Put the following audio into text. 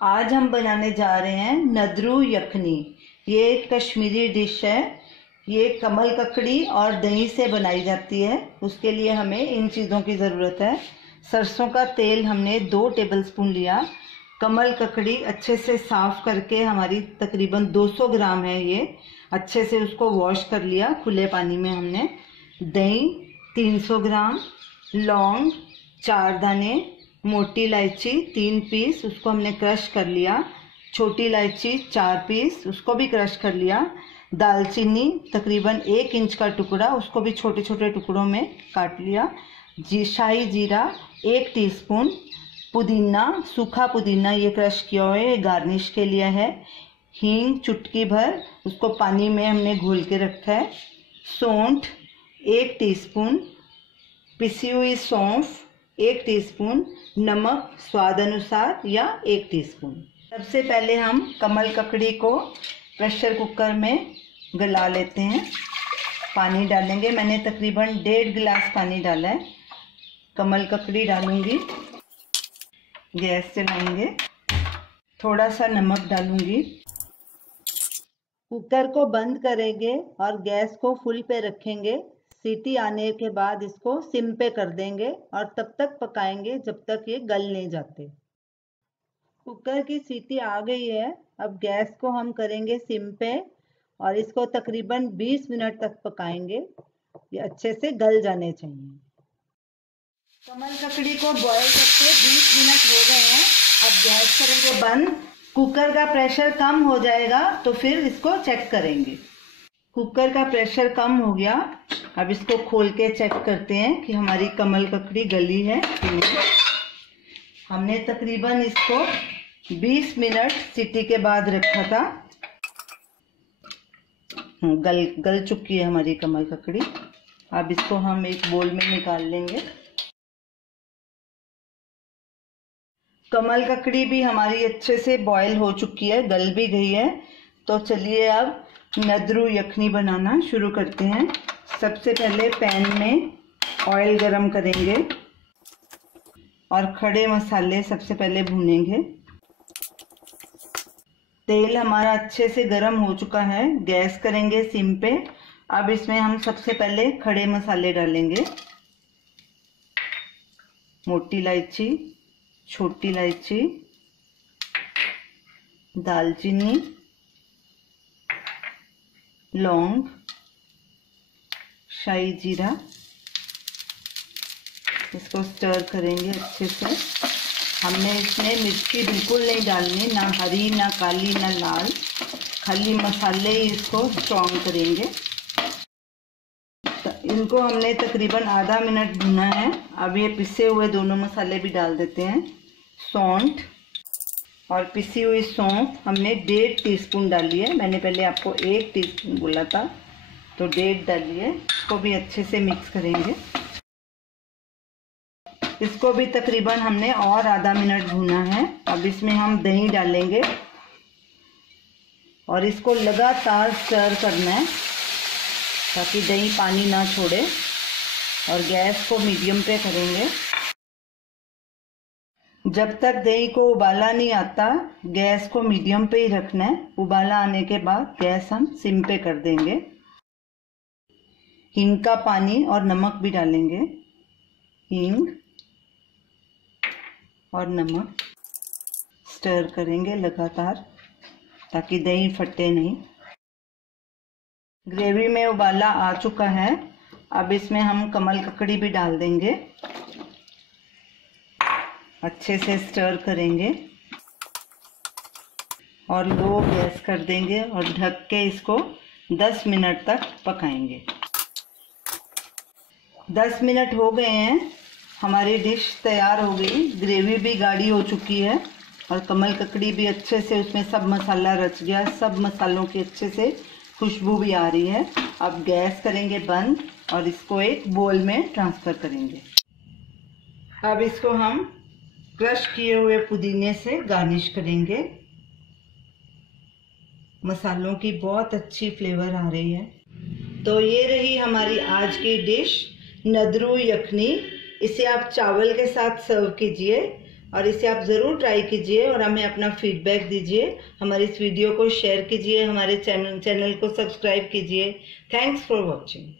आज हम बनाने जा रहे हैं नदरू यखनी। ये एक कश्मीरी डिश है। ये कमल ककड़ी और दही से बनाई जाती है। उसके लिए हमें इन चीज़ों की ज़रूरत है। सरसों का तेल हमने 2 टेबलस्पून लिया। कमल ककड़ी अच्छे से साफ़ करके हमारी तकरीबन 200 ग्राम है। ये अच्छे से उसको वॉश कर लिया खुले पानी में हमने। दही 300 ग्राम, लौंग 4 दाने, मोटी इलायची 3 पीस, उसको हमने क्रश कर लिया। छोटी इलायची 4 पीस, उसको भी क्रश कर लिया। दालचीनी तकरीबन 1 इंच का टुकड़ा, उसको भी छोटे छोटे टुकड़ों में काट लिया। शाही जीरा 1 टीस्पून, पुदीना सूखा पुदीना ये क्रश किया हुआ है, गार्निश के लिए है। हींग चुटकी भर, उसको पानी में हमने घोल के रखा है। सौंठ 1 टीस्पून, पिसी हुई सौंफ 1 टीस्पून, नमक स्वाद अनुसार या 1 टीस्पून। सबसे पहले हम कमल ककड़ी को प्रेशर कुकर में गला लेते हैं। पानी डालेंगे, मैंने तकरीबन 1.5 गिलास पानी डाला है। कमल ककड़ी डालूंगी, गैस चलाएंगे, थोड़ा सा नमक डालूंगी। कुकर को बंद करेंगे और गैस को फुल पे रखेंगे। सीटी आने के बाद इसको सिम पे कर देंगे और तब तक पकाएंगे जब तक ये गल नहीं जाते। कुकर की सीटी आ गई है। अब गैस को हम करेंगे सिम पे और इसको तकरीबन 20 मिनट तक पकाएंगे। ये अच्छे से गल जाने चाहिए। कमल ककड़ी को बॉयल करके 20 मिनट हो गए हैं। अब गैस करेंगे बंद। कुकर का प्रेशर कम हो जाएगा तो फिर इसको चेक करेंगे। कुकर का प्रेशर कम हो गया। अब इसको खोल के चेक करते हैं कि हमारी कमल ककड़ी गली है कि नहीं। हमने तकरीबन इसको 20 मिनट सीटी के बाद रखा था। गल चुकी है हमारी कमल ककड़ी। अब इसको हम एक बोल में निकाल लेंगे। कमल ककड़ी भी हमारी अच्छे से बॉयल हो चुकी है, गल भी गई है। तो चलिए अब नदरू यखनी बनाना शुरू करते हैं। सबसे पहले पैन में ऑयल गरम करेंगे और खड़े मसाले सबसे पहले भूनेंगे। तेल हमारा अच्छे से गरम हो चुका है। गैस करेंगे सिम पे। अब इसमें हम सबसे पहले खड़े मसाले डालेंगे। मोटी इलायची, छोटी इलायची, दालचीनी, लौंग, शाही जीरा। इसको स्टर करेंगे अच्छे से। हमने इसमें मिर्ची बिल्कुल नहीं डालनी, ना हरी ना काली ना लाल, खाली मसाले ही इसको स्ट्रॉन्ग करेंगे। इनको हमने तकरीबन आधा मिनट भुना है। अब ये पिसे हुए दोनों मसाले भी डाल देते हैं। सौंठ और पिसी हुई सौंफ हमने 1.5 टीस्पून डाली है। मैंने पहले आपको 1 टीस्पून बोला था तो 1.5 डाली है। इसको भी अच्छे से मिक्स करेंगे। इसको भी तकरीबन हमने और आधा मिनट भूना है। अब इसमें हम दही डालेंगे और इसको लगातार स्टर करना है ताकि दही पानी ना छोड़े। और गैस को मीडियम पे करेंगे। जब तक दही को उबाला नहीं आता गैस को मीडियम पे ही रखना है। उबाला आने के बाद गैस हम सिम पे कर देंगे। हींग का पानी और नमक भी डालेंगे। हींग और नमक स्टर करेंगे लगातार ताकि दही फटे नहीं। ग्रेवी में उबाला आ चुका है। अब इसमें हम कमल ककड़ी भी डाल देंगे। अच्छे से स्टर करेंगे और लो गैस कर देंगे और ढक के इसको 10 मिनट तक पकाएंगे। 10 मिनट हो गए हैं। हमारी डिश तैयार हो गई। ग्रेवी भी गाढ़ी हो चुकी है और कमल ककड़ी भी अच्छे से उसमें सब मसाला रच गया। सब मसालों की अच्छे से खुशबू भी आ रही है। अब गैस करेंगे बंद और इसको एक बोल में ट्रांसफ़र करेंगे। अब इसको हम क्रश किए हुए पुदीने से गार्निश करेंगे। मसालों की बहुत अच्छी फ्लेवर आ रही है। तो ये रही हमारी आज की डिश नदरू यखनी। इसे आप चावल के साथ सर्व कीजिए और इसे आप ज़रूर ट्राई कीजिए और हमें अपना फीडबैक दीजिए। हमारे इस वीडियो को शेयर कीजिए, हमारे चैनल को सब्सक्राइब कीजिए। Thanks for watching.